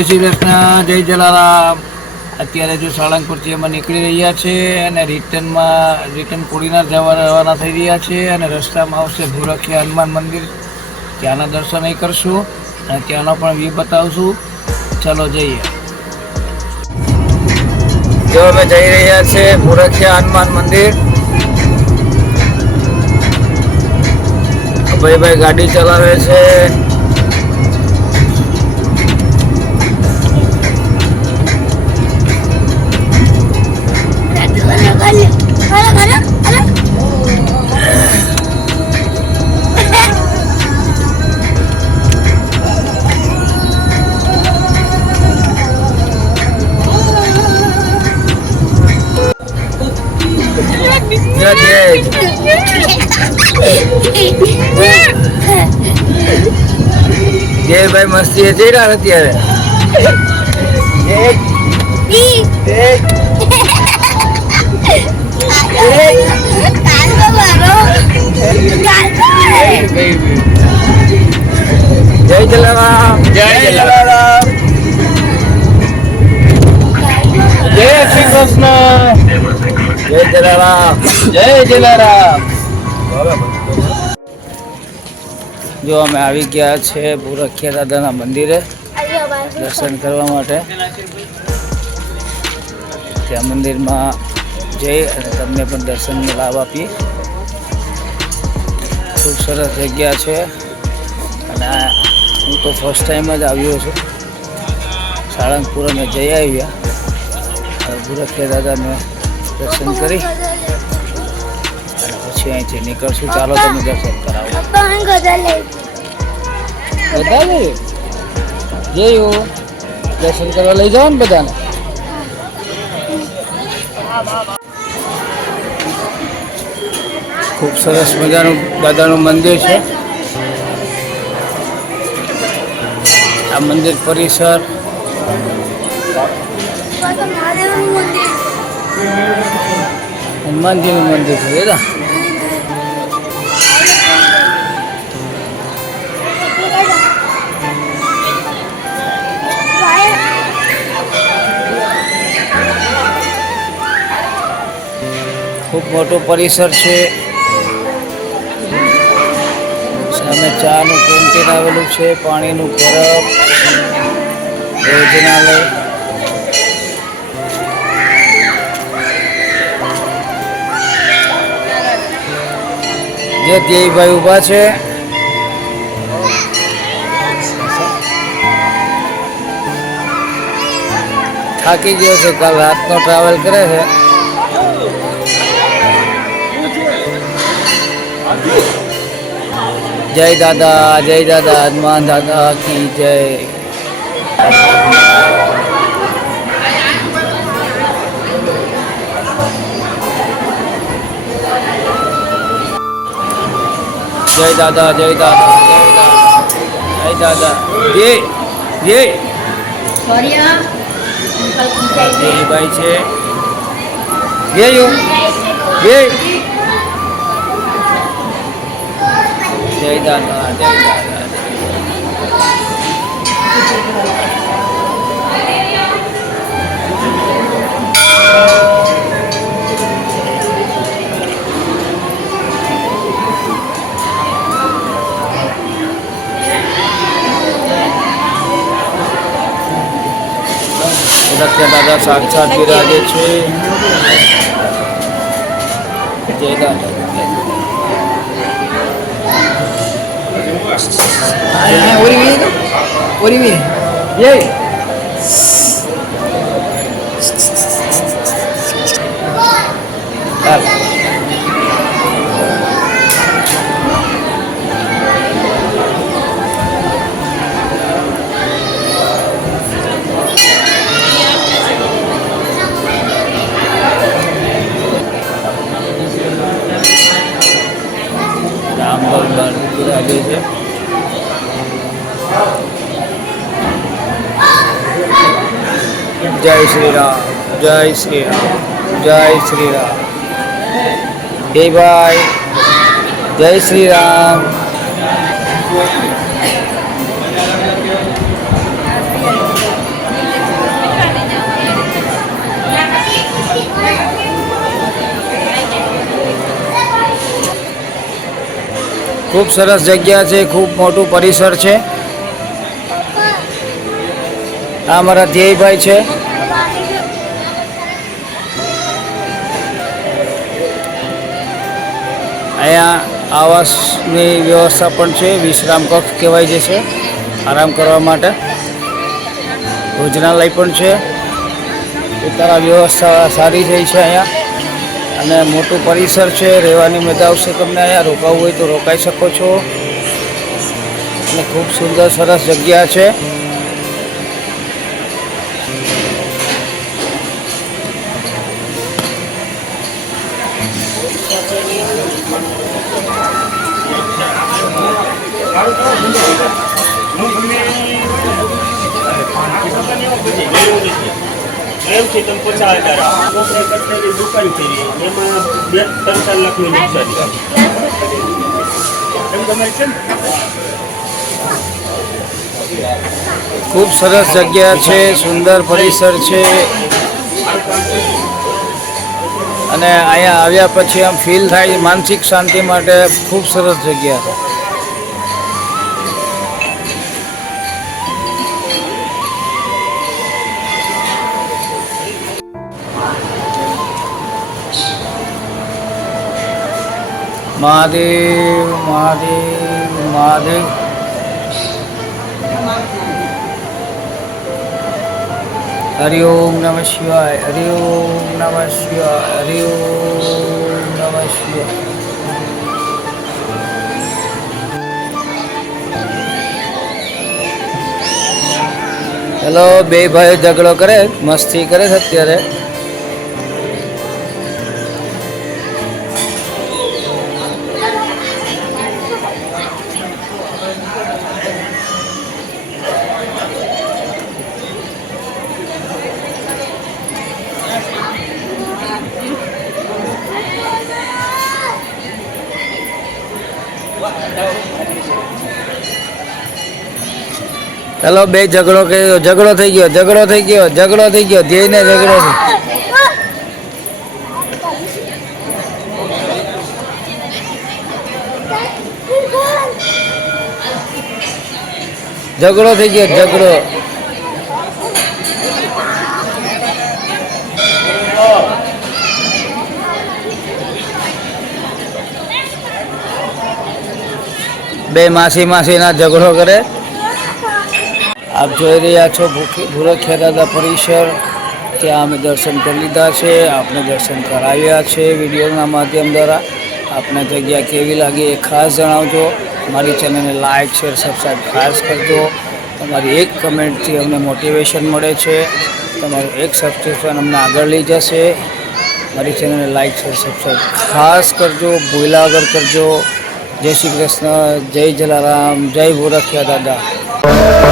જય શ્રી કૃષ્ણ, જય જલારામ. અત્યારે જો સાળંગપુરથી અમે નીકળી રહ્યા છે અને રિટર્ન કોડીનાર રવાના થઈ રહ્યા છે અને રસ્તામાં આવશે ભૂરખિયા હનુમાન મંદિર, ત્યાંના દર્શન કરશું અને ત્યાંનો પણ વ્યૂ બતાવશું. ચાલો જઈએ. જો અમે જઈ રહ્યા છે ભૂરખિયા હનુમાન મંદિર. ભાઈ ગાડી ચલાવે છે. જય ભાઈ મસ્તી જઈ રહ્યા અત્યારે. જય જલારામ, જય જલારામ, જય શ્રી કૃષ્ણ, જય જલારામ, જય જલારામ. જો અમે આવી ગયા છે ભૂરખિયા દાદાના મંદિરે દર્શન કરવા માટે. ત્યાં મંદિરમાં જઈ અને તમને પણ દર્શનનો લાભ આપીએ. ખૂબ સરસ જગ્યા છે અને હું તો ફર્સ્ટ ટાઈમ જ આવ્યો છું. સાળંગપુર અમે જઈ આવ્યા. ભૂરખિયા દાદાને દર્શન કરી અને પછી અહીંથી નીકળશું. ચાલો તમે દર્શન કરાવો. બધા લઈ જયું દર્શન કરવા લઈ જાઓ ને બધાને. ખૂબ સરસ મજાનું દાદાનું મંદિર છે. આ મંદિર પરિસર હનુમાનજીનું મંદિર છે દાદા. ખૂબ મોટું પરિસર છે. સામે ચાનું કેન્ટીન આવેલું છે, પાણીનું પરબ, ભોજનાલય. જે ધ્યેયભાઈ ઊભા છે. થાકી ગયો છે, કાલ રાતનો ટ્રાવેલ કરે છે. જય દાદા, જય દાદા, હનુમાન દાદા કી જય. જય દાદા, જય દાદા, જય દાદા, જય દાદા, જય જય. ભાઈ છે જય જય. જય દાદા, જય દાદા. ભૂરખિયા દાદા સાક્ષાત બિરાજે છે. જય દાદા. બિરાજે છે. જય શ્રી રામ, જય શ્રી રામ, જય શ્રી રામ. હે ભાઈ જય શ્રી રામ. ખૂબ સરસ જગ્યા છે, ખૂબ મોટું પરિસર છે. આ મારા ધ્યેયભાઈ છે. અહીંયા આવાસની વ્યવસ્થા પણ છે, વિશ્રામ કક્ષ કહેવાય જે છે, આરામ કરવા માટે. ભોજનાલય પણ છે. ઉતારા વ્યવસ્થા સારી થઈ છે અહીંયા, અને મોટું પરિસર છે. રહેવાની મજા આવશે તમને. અહીંયા રોકાવું હોય તો રોકાઈ શકો છો, અને ખૂબ સુંદર સરસ જગ્યા છે. એમથી તમે 50,000 દુકાન કરી એમાં 2-3 લાખની નુકસાન એમ તમારે છે ને. ખૂબ સરસ જગ્યા છે, સુંદર પરિસર છે, અને અહીંયા આવ્યા પછી આમ ફીલ થાય માનસિક શાંતિ માટે ખૂબ સરસ જગ્યા છે. મહાદેવ મહાદેવ મહાદેવ. હરિ ઓમ નમઃ શિવાય, હરિ ઓમ નમઃ શિવાય, હરિ ઓમ નમઃ શિવાય. હેલો, બે ભાઈઓ ઝઘડો કરે, મસ્તી કરે છે અત્યારે. હેલો, બે ઝઘડો કર્યો, ઝઘડો થઈ ગયો, ઝઘડો થઈ ગયો, ઝઘડો થઈ ગયો, ધ્યેયને ઝઘડો થઈ. ઝઘડો થઈ ગયો, ઝઘડો. બે માસીના ઝઘડો કરે. આપ જોઈ રહ્યા છો ભૂરખિયા દાદા પરિસર. ત્યાં અમે દર્શન કરી લીધા છે, આપને દર્શન કરાવ્યા છે વિડીયોના માધ્યમ દ્વારા. આપને જગ્યા કેવી લાગી એ ખાસ જણાવજો. મારી ચેનલને લાઇક, શેર, સબસ્ક્રાઈબ ખાસ કરજો. તમારી એક કમેન્ટથી અમને મોટિવેશન મળે છે. તમારું એક સબસ્ક્રિપ્શન અમને આગળ લઈ જશે. મારી ચેનલને લાઇક, શેર, સબસ્ક્રાઈબ ખાસ કરજો, ભૂલા વગર કરજો. જય શ્રી કૃષ્ણ, જય જલારામ, જય ભૂરખિયા દાદા.